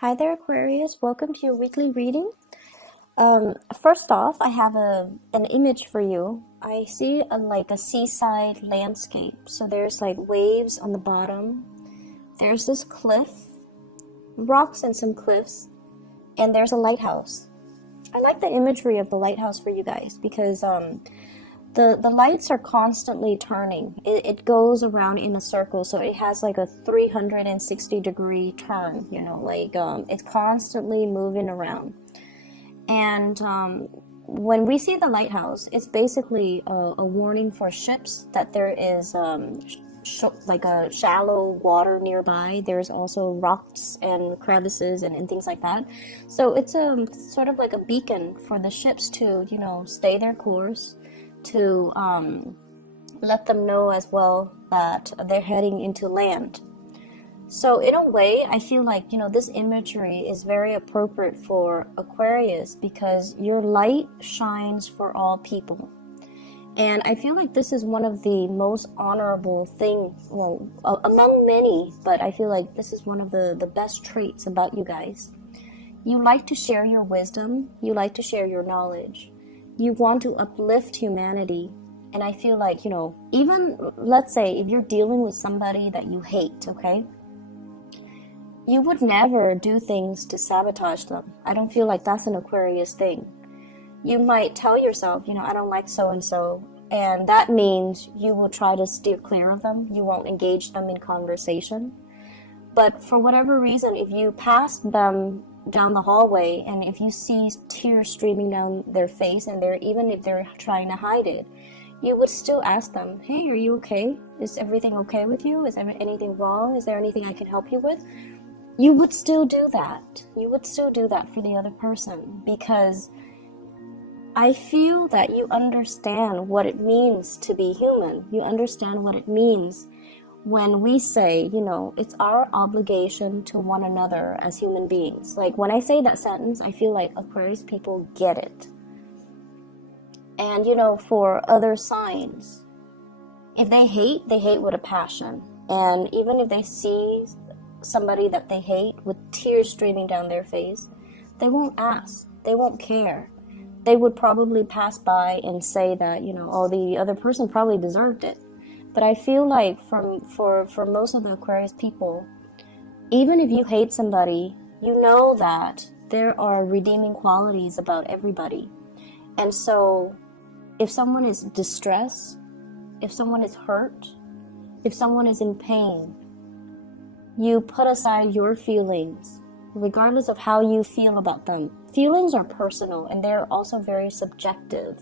Hi there, Aquarius. Welcome to your weekly reading. First off, I have an image for you. I see like a seaside landscape. So there's like waves on the bottom. There's this cliff, rocks and some cliffs, and there's a lighthouse. I like the imagery of the lighthouse for you guys because the lights are constantly turning. It goes around in a circle, so it has like a 360-degree turn, it's constantly moving around. And when we see the lighthouse, it's basically a warning for ships that there is like a shallow water nearby. There's also rocks and crevices and things like that. So it's sort of like a beacon for the ships to, stay their course, to let them know as well that they're heading into land. So in a way, I feel like, this imagery is very appropriate for Aquarius because your light shines for all people. And I feel like this is one of the most honorable things, well, among many, but I feel like this is one of the best traits about you guys. You like to share your wisdom. You like to share your knowledge. You want to uplift humanity. And I feel like, even let's say if you're dealing with somebody that you hate, okay? You would never do things to sabotage them. I don't feel like that's an Aquarius thing. You might tell yourself, I don't like so-and-so, and that means you will try to steer clear of them. You won't engage them in conversation. But for whatever reason, if you pass them down the hallway and if you see tears streaming down their face and even if they're trying to hide it, you would still ask them, hey, are you okay? Is everything okay with you? Is there anything wrong? Is there anything I can help you with? You would still do that. You would still do that for the other person because I feel that you understand what it means to be human. You understand what it means when we say, it's our obligation to one another as human beings. Like when I say that sentence, I feel like Aquarius people get it. And, for other signs, if they hate with a passion. And even if they see somebody that they hate with tears streaming down their face, they won't ask. They won't care. They would probably pass by and say that, oh, the other person probably deserved it. But I feel like for most of the Aquarius people, even if you hate somebody, you know that there are redeeming qualities about everybody. And so if someone is distressed, if someone is hurt, if someone is in pain, you put aside your feelings, regardless of how you feel about them. Feelings are personal and they're also very subjective,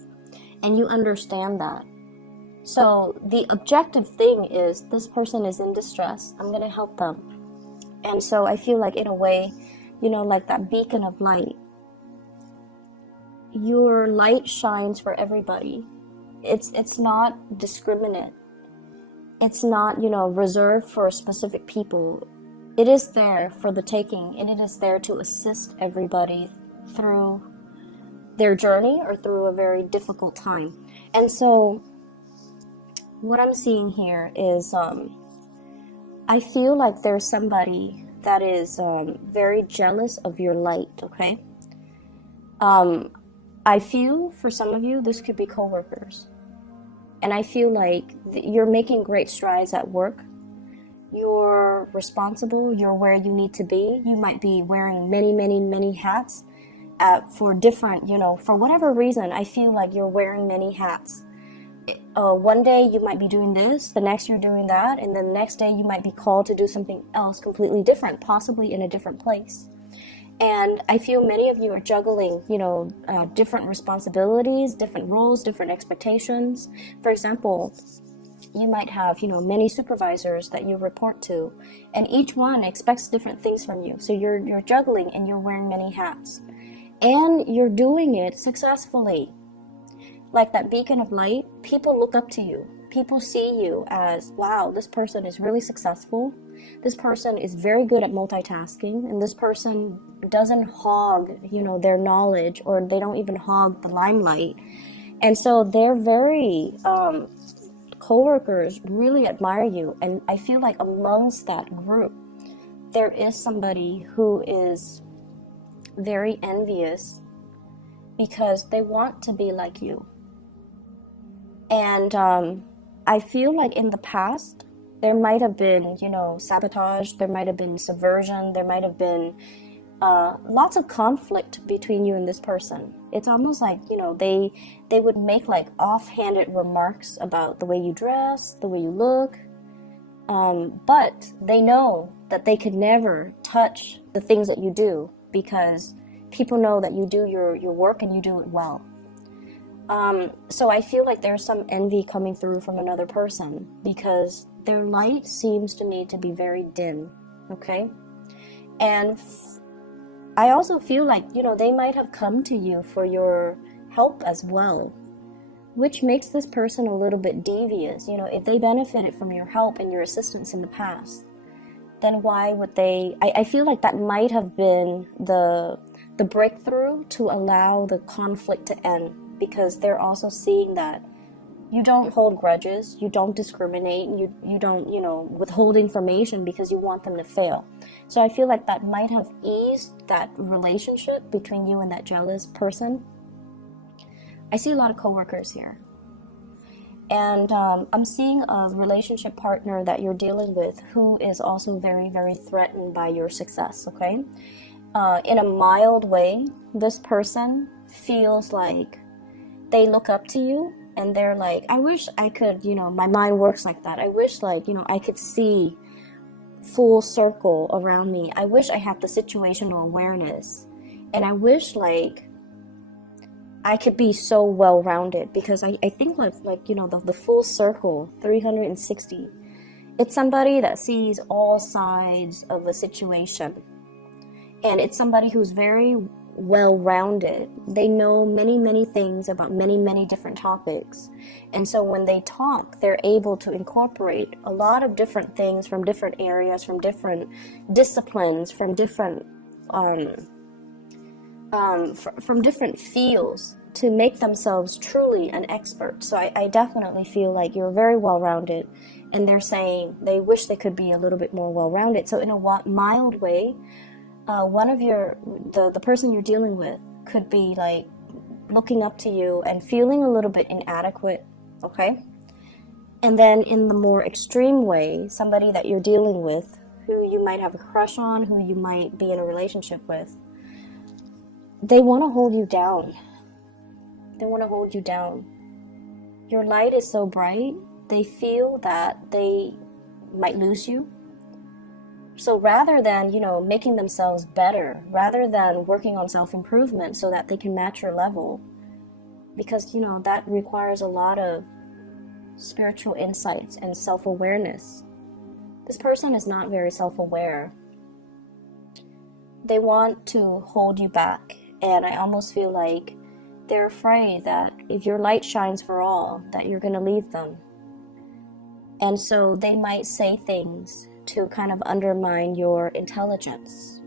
and you understand that. So the objective thing is this person is in distress, I'm going to help them. And so I feel like in a way, like that beacon of light, your light shines for everybody. It's not discriminate. It's not, reserved for specific people. It is there for the taking, and it is there to assist everybody through their journey or through a very difficult time. And so what I'm seeing here is I feel like there's somebody that is very jealous of your light, okay? I feel for some of you, this could be coworkers. And I feel like you're making great strides at work. You're responsible. You're where you need to be. You might be wearing many, many, many hats for different, for whatever reason, I feel like you're wearing many hats. One day you might be doing this, the next you're doing that, and then the next day you might be called to do something else completely different, possibly in a different place. And I feel many of you are juggling, different responsibilities, different roles, different expectations. For example, you might have, many supervisors that you report to, and each one expects different things from you. So you're juggling and you're wearing many hats. And you're doing it successfully. Like that beacon of light, people look up to you. People see you as, wow, this person is really successful. This person is very good at multitasking, and this person doesn't hog, their knowledge, or they don't even hog the limelight. And so they're very, coworkers really admire you. And I feel like amongst that group, there is somebody who is very envious because they want to be like you. And I feel like in the past, there might have been, you know, sabotage, there might have been subversion, there might have been lots of conflict between you and this person. It's almost like, you know, they would make like offhanded remarks about the way you dress, the way you look, but they know that they could never touch the things that you do because people know that you do your work and you do it well. So I feel like there's some envy coming through from another person because their light seems to me to be very dim, okay? And I also feel like, you know, they might have come to you for your help as well, which makes this person a little bit devious. You know, if they benefited from your help and your assistance in the past, then why would they? I feel like that might have been the breakthrough to allow the conflict to end, because they're also seeing that you don't hold grudges, you don't discriminate, you don't, you know, withhold information because you want them to fail. So I feel like that might have eased that relationship between you and that jealous person. I see a lot of coworkers here. And I'm seeing a relationship partner that you're dealing with who is also very, very threatened by your success, okay? In a mild way, this person feels like they look up to you and they're like, I wish I could, you know, my mind works like that. I wish, like, you know, I could see full circle around me. I wish I had the situational awareness. And I wish, like, I could be so well-rounded, because I think like you know, the full circle, 360, it's somebody that sees all sides of a situation. And it's somebody who's very well-rounded. They know many, many things about many, many different topics. And so when they talk, they're able to incorporate a lot of different things from different areas, from different disciplines, from different from different fields to make themselves truly an expert. So I definitely feel like you're very well-rounded, and they're saying they wish they could be a little bit more well-rounded. So in a mild way, one of the person you're dealing with could be like looking up to you and feeling a little bit inadequate, okay? And then in the more extreme way, somebody that you're dealing with who you might have a crush on, who you might be in a relationship with, they want to hold you down. They want to hold you down. Your light is so bright, they feel that they might lose you. So rather than, you know, making themselves better, rather than working on self-improvement so that they can match your level, because, you know, that requires a lot of spiritual insights and self-awareness. This person is not very self-aware. They want to hold you back, and I almost feel like they're afraid that if your light shines for all, that you're going to leave them. And so they might say things to kind of undermine your intelligence.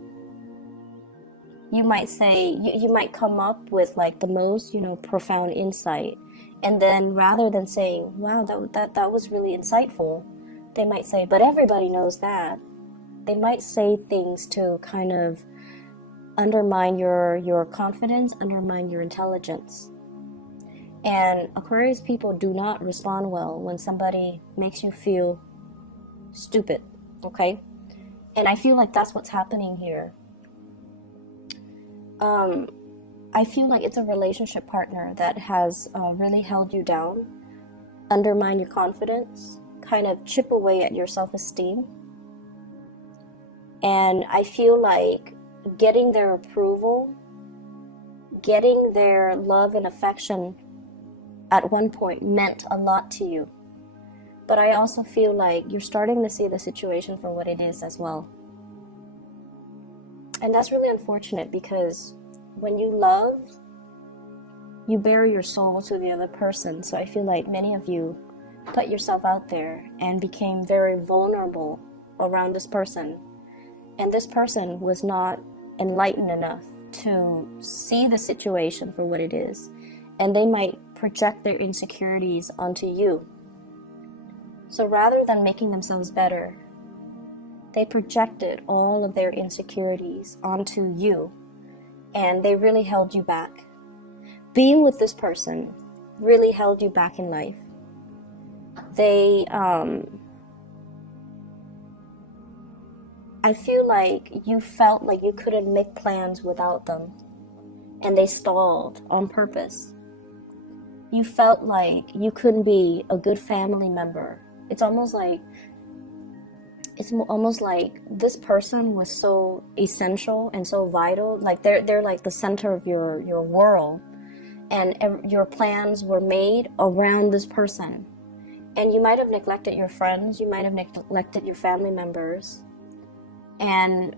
You might say, you might come up with like the most, you know, profound insight, and then rather than saying, wow, that was really insightful, they might say, but everybody knows that. They might say things to kind of undermine your confidence, undermine your intelligence. And Aquarius people do not respond well when somebody makes you feel stupid, okay? And I feel like that's what's happening here. I feel like it's a relationship partner that has really held you down, undermine your confidence, kind of chip away at your self-esteem. And I feel like getting their approval, getting their love and affection at one point meant a lot to you. But I also feel like you're starting to see the situation for what it is as well. And that's really unfortunate, because when you love, you bare your soul to the other person. So I feel like many of you put yourself out there and became very vulnerable around this person. And this person was not enlightened enough to see the situation for what it is. And they might project their insecurities onto you. So rather than making themselves better, They projected all of their insecurities onto you, and they really held you back. Being with this person really held you back in life. They, I feel like you felt like you couldn't make plans without them, and they stalled on purpose. You felt like you couldn't be a good family member. It's almost like this person was so essential and so vital. Like they're like the center of your world, and your plans were made around this person. And you might have neglected your friends, you might have neglected your family members. And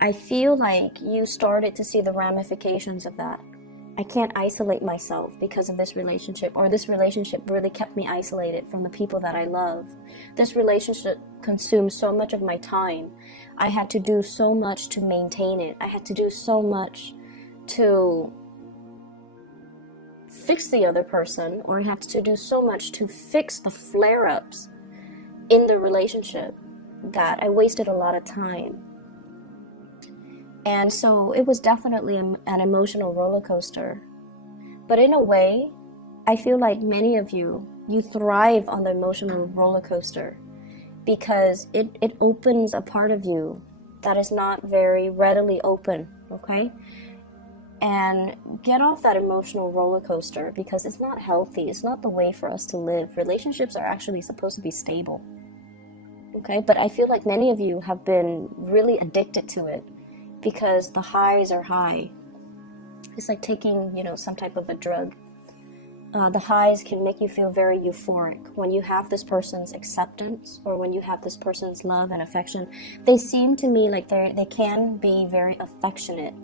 I feel like you started to see the ramifications of that. I can't isolate myself because of this relationship, or this relationship really kept me isolated from the people that I love. This relationship consumed so much of my time. I had to do so much to maintain it. I had to do so much to fix the other person, or I had to do so much to fix the flare-ups in the relationship that I wasted a lot of time. And so it was definitely an emotional roller coaster. But in a way, I feel like many of you thrive on the emotional roller coaster because it opens a part of you that is not very readily open, okay? And get off that emotional roller coaster because it's not healthy. It's not the way for us to live. Relationships are actually supposed to be stable, okay? But I feel like many of you have been really addicted to it, because the highs are high. It's like taking, some type of a drug. The highs can make you feel very euphoric. When you have this person's acceptance, or when you have this person's love and affection, they seem to me like they can be very affectionate.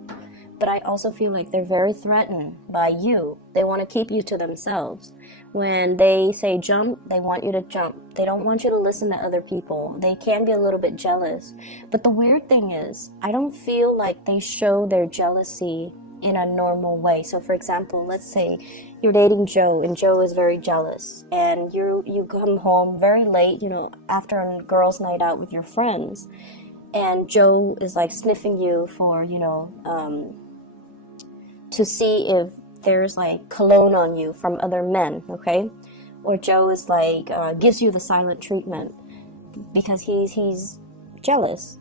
But I also feel like they're very threatened by you. They want to keep you to themselves. When they say jump, they want you to jump. They don't want you to listen to other people. They can be a little bit jealous. But the weird thing is, I don't feel like they show their jealousy in a normal way. So for example, let's say you're dating Joe, and Joe is very jealous, and you come home very late, after a girls' night out with your friends, and Joe is like sniffing you for, to see if there's like cologne on you from other men, okay? Or Joe is like, gives you the silent treatment because he's jealous.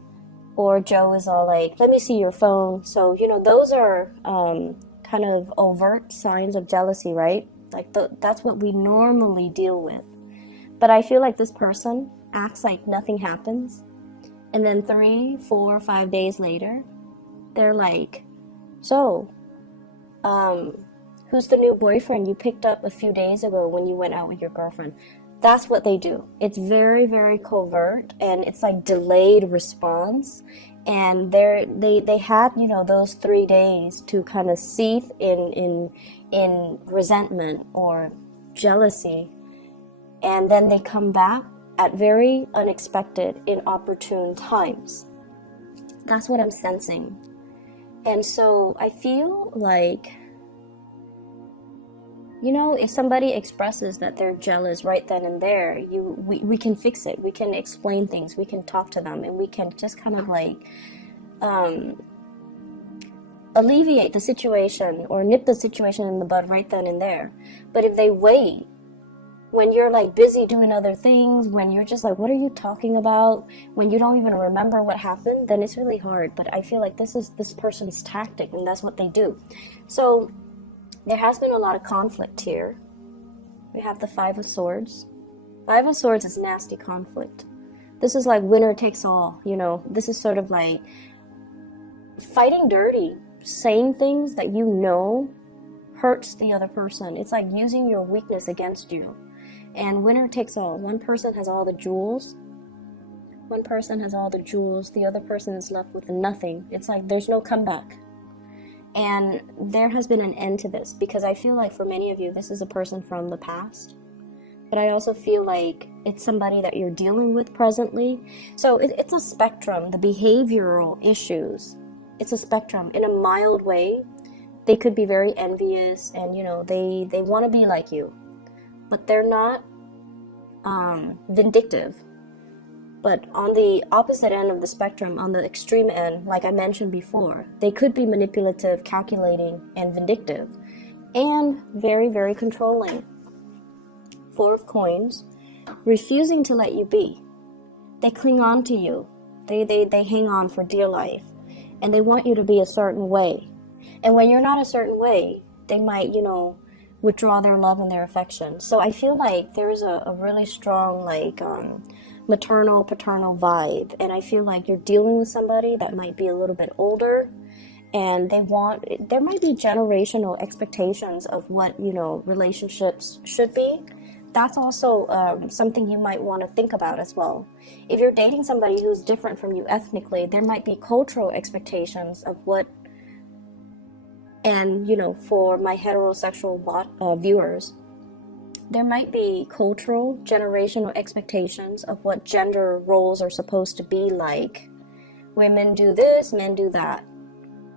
Or Joe is all like, let me see your phone. So, those are kind of overt signs of jealousy, right? Like that's what we normally deal with. But I feel like this person acts like nothing happens. And then 3, 4, 5 days later, they're like, so, who's the new boyfriend you picked up a few days ago when you went out with your girlfriend? That's what they do. It's very, very covert, and it's like delayed response. And they had, those 3 days to kind of seethe in resentment or jealousy. And then they come back at very unexpected, inopportune times. That's what I'm sensing. And so I feel like, if somebody expresses that they're jealous right then and there, we can fix it. We can explain things. We can talk to them, and we can just kind of like alleviate the situation or nip the situation in the bud right then and there. But if they wait, when you're like busy doing other things, when you're just like, what are you talking about? When you don't even remember what happened, then it's really hard. But I feel like this is this person's tactic, and that's what they do. So there has been a lot of conflict here. We have the 5 of Swords. 5 of Swords is nasty conflict. This is like winner takes all, This is sort of like fighting dirty, saying things that hurts the other person. It's like using your weakness against you. And winner takes all. One person has all the jewels. One person has all the jewels. The other person is left with nothing. It's like there's no comeback. And there has been an end to this, because I feel like for many of you, this is a person from the past. But I also feel like it's somebody that you're dealing with presently. So it's a spectrum, the behavioral issues. It's a spectrum. In a mild way, they could be very envious and, they want to be like you. But they're not vindictive. But on the opposite end of the spectrum, on the extreme end, like I mentioned before, they could be manipulative, calculating, and vindictive, and very, very controlling. Four of Coins, refusing to let you be. They cling on to you. They hang on for dear life, and they want you to be a certain way. And when you're not a certain way, they might, withdraw their love and their affection. So I feel like there's a really strong, maternal, paternal vibe. And I feel like you're dealing with somebody that might be a little bit older, and there might be generational expectations of what, relationships should be. That's also something you might want to think about as well. If you're dating somebody who's different from you ethnically, there might be cultural expectations of what, and for my heterosexual viewers, there might be cultural, generational expectations of what gender roles are supposed to be like. Women do this, men do that.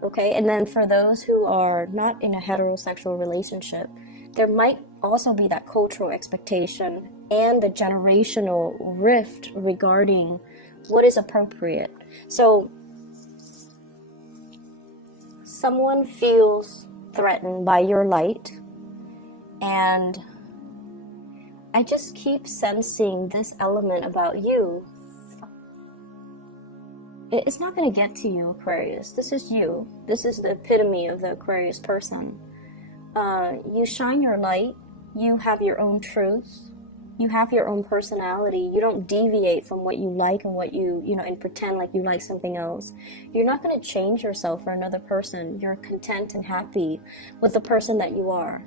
Okay, and then for those who are not in a heterosexual relationship, there might also be that cultural expectation and the generational rift regarding what is appropriate. So someone feels threatened by your light, and I just keep sensing this element about you. It's not going to get to you, Aquarius. This is you. This is the epitome of the Aquarius person. You shine your light. You have your own truth. You have your own personality. You don't deviate from what you like and what and pretend like you like something else. You're not going to change yourself for another person. You're content and happy with the person that you are.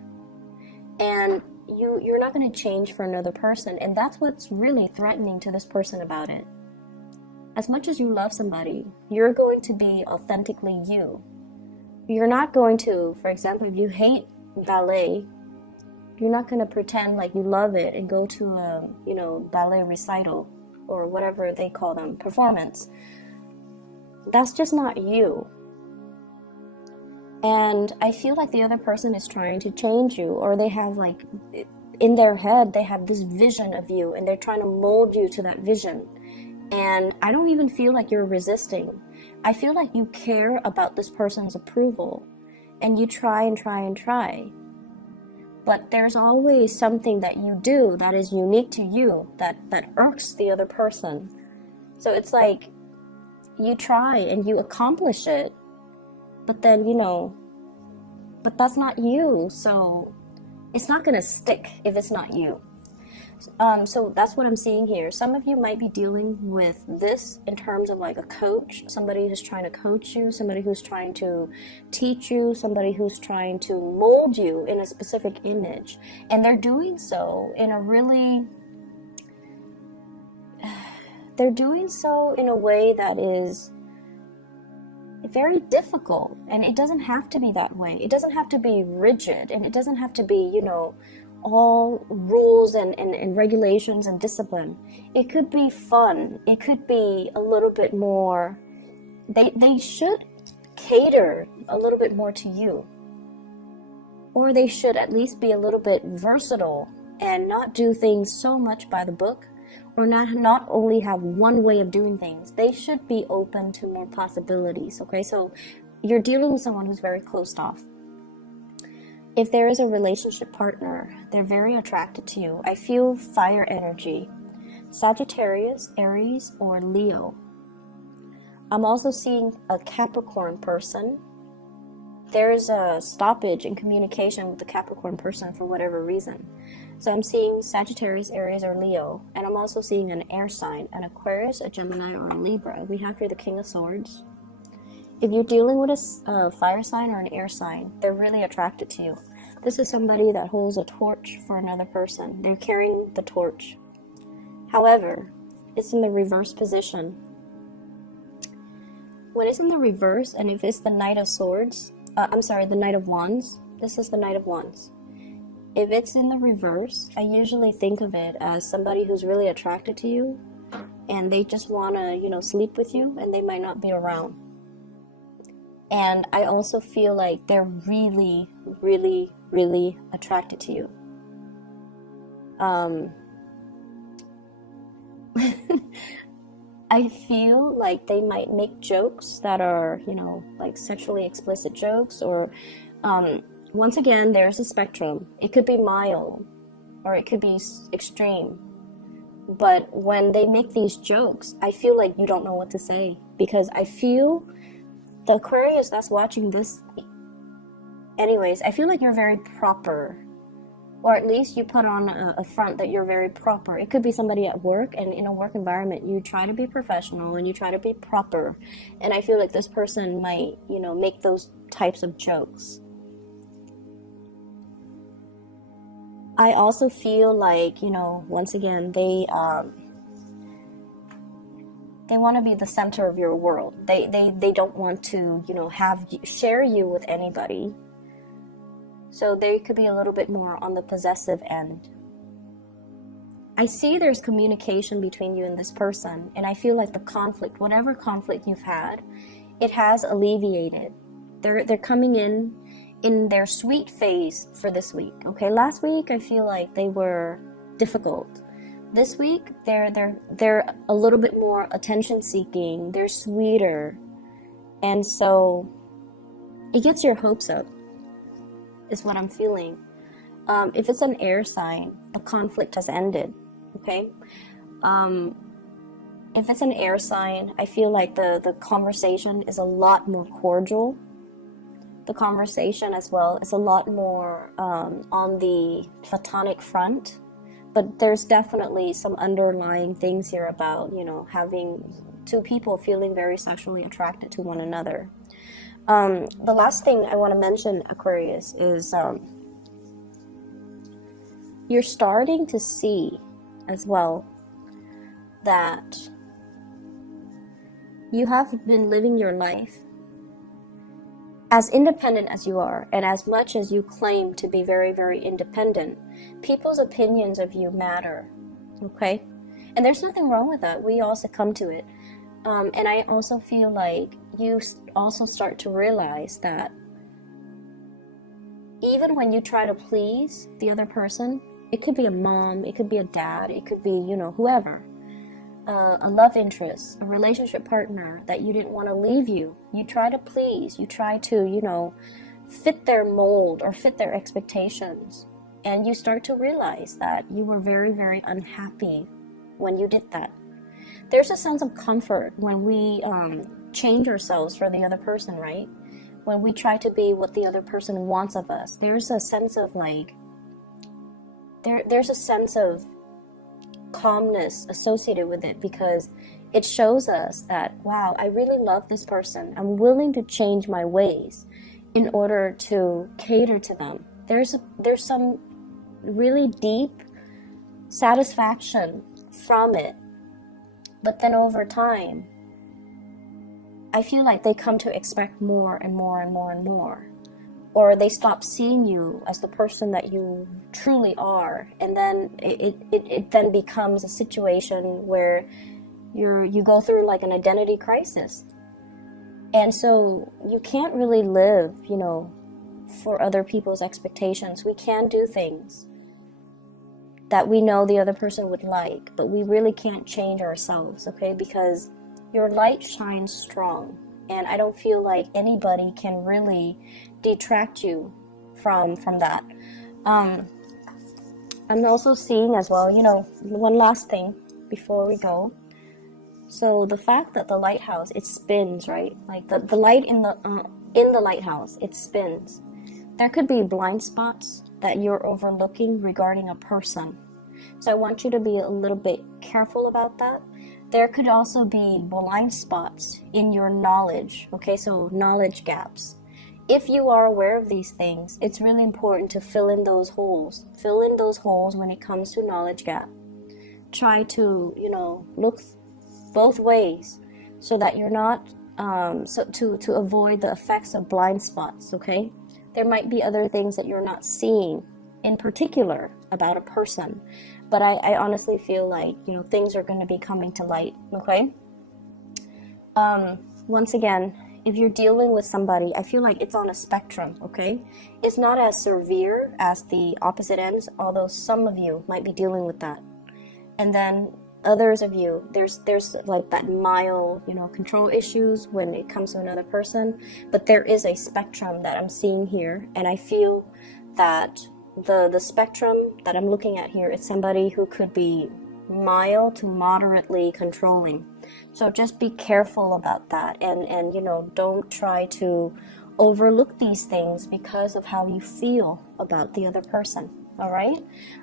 And you're not going to change for another person. And that's what's really threatening to this person about it. As much as you love somebody, you're going to be authentically you. You're not going to, for example, if you hate ballet, you're not going to pretend like you love it and go to a, ballet recital or whatever they call them, performance. That's just not you. And I feel like the other person is trying to change you, or they have in their head, they have this vision of you and they're trying to mold you to that vision. And I don't even feel like you're resisting. I feel like you care about this person's approval, and you try and try and try. But there's always something that you do that is unique to you that irks the other person. So it's like you try and you accomplish it, but then, but that's not you. So it's not going to stick if it's not you. So that's what I'm seeing here. Some of you might be dealing with this in terms of like a coach, somebody who's trying to coach you, somebody who's trying to teach you, somebody who's trying to mold you in a specific image. And they're doing so in a way that is very difficult. And it doesn't have to be that way. It doesn't have to be rigid, and it doesn't have to be, all rules and regulations and discipline. It could be fun. It could be a little bit more, they should cater a little bit more to you. Or they should at least be a little bit versatile and not do things so much by the book, or not only have one way of doing things. They should be open to more possibilities, okay? So you're dealing with someone who's very closed off. If there is a relationship partner, they're very attracted to you. I feel fire energy. Sagittarius, Aries, or Leo. I'm also seeing a Capricorn person. There's a stoppage in communication with the Capricorn person for whatever reason. So I'm seeing Sagittarius, Aries, or Leo. And I'm also seeing an air sign, an Aquarius, a Gemini, or a Libra. We have here the King of Swords. If you're dealing with a fire sign or an air sign, they're really attracted to you. This is somebody that holds a torch for another person. They're carrying the torch. However, it's in the reverse position. When it's in the reverse, and if it's the Knight of Swords, the Knight of Wands, this is the Knight of Wands. If it's in the reverse, I usually think of it as somebody who's really attracted to you, and they just want to, sleep with you, and they might not be around. And I also feel like they're really, really, really attracted to you. I feel like they might make jokes that are, you know, like sexually explicit jokes, or once again, there's a spectrum. It could be mild or it could be extreme. But when they make these jokes, I feel like you don't know what to say, because I feel the Aquarius that's watching this, anyways, I feel like you're very proper, or at least you put on a front that you're very proper. It could be somebody at work, and in a work environment, you try to be professional and you try to be proper. And I feel like this person might, you know, make those types of jokes. I also feel like, you know, once again, they want to be the center of your world. They don't want to, you know, share you with anybody. So they could be a little bit more on the possessive end. I see there's communication between you and this person, and I feel like the conflict, whatever conflict you've had, it has alleviated. They're coming in their sweet phase for this week. Okay, last week I feel like they were difficult. This week they're a little bit more attention seeking. They're sweeter, and so it gets your hopes up, is what I'm feeling. If it's an air sign, the conflict has ended. Okay, if it's an air sign, I feel like the conversation is a lot more cordial. The conversation as well is a lot more on the platonic front, but there's definitely some underlying things here about, you know, having two people feeling very sexually attracted to one another. The last thing I want to mention, Aquarius, is you're starting to see as well that you have been living your life as independent as you are, and as much as you claim to be very, very independent, people's opinions of you matter, okay? And there's nothing wrong with that. We all succumb to it. And I also feel like you also start to realize that even when you try to please the other person, it could be a mom, it could be a dad, it could be, you know, whoever, a love interest, a relationship partner that you didn't want to leave you. You try to please, you try to, you know, fit their mold or fit their expectations. And you start to realize that you were very, very unhappy when you did that. There's a sense of comfort when we change ourselves for the other person, right? When we try to be what the other person wants of us, there's a sense of like, there's a sense of calmness associated with it, because it shows us that, wow, I really love this person. I'm willing to change my ways in order to cater to them. There's some really deep satisfaction from it. But then over time, I feel like they come to expect more and more and more and more. Or they stop seeing you as the person that you truly are. And then it then becomes a situation where you go through like an identity crisis. And so you can't really live, you know, for other people's expectations. We can do things that we know the other person would like, but we really can't change ourselves, okay? Because your light shines strong, and I don't feel like anybody can really detract you from that. I'm also seeing as well, you know, one last thing before we go. So the fact that the lighthouse, it spins, right? Like the light in the lighthouse, it spins. There could be blind spots that you're overlooking regarding a person. So I want you to be a little bit careful about that. There could also be blind spots in your knowledge, okay? So knowledge gaps. If you are aware of these things, it's really important to fill in those holes. Fill in those holes when it comes to knowledge gap. Try to, you know, look both ways so that you're not, to avoid the effects of blind spots, okay? There might be other things that you're not seeing in particular about a person, but I honestly feel like, you know, things are going to be coming to light, okay? Once again, if you're dealing with somebody, I feel like it's on a spectrum, okay? It's not as severe as the opposite ends, although some of you might be dealing with that. And then others of you, there's like that mild, you know, control issues when it comes to another person, but there is a spectrum that I'm seeing here, and I feel that the spectrum that I'm looking at here is somebody who could be mild to moderately controlling. So just be careful about that, and you know, don't try to overlook these things because of how you feel about the other person. All right,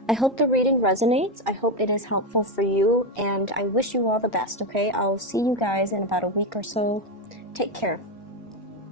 I hope the reading resonates. I hope it is helpful for you, and I wish you all the best. Okay, I'll see you guys in about a week or so. Take care.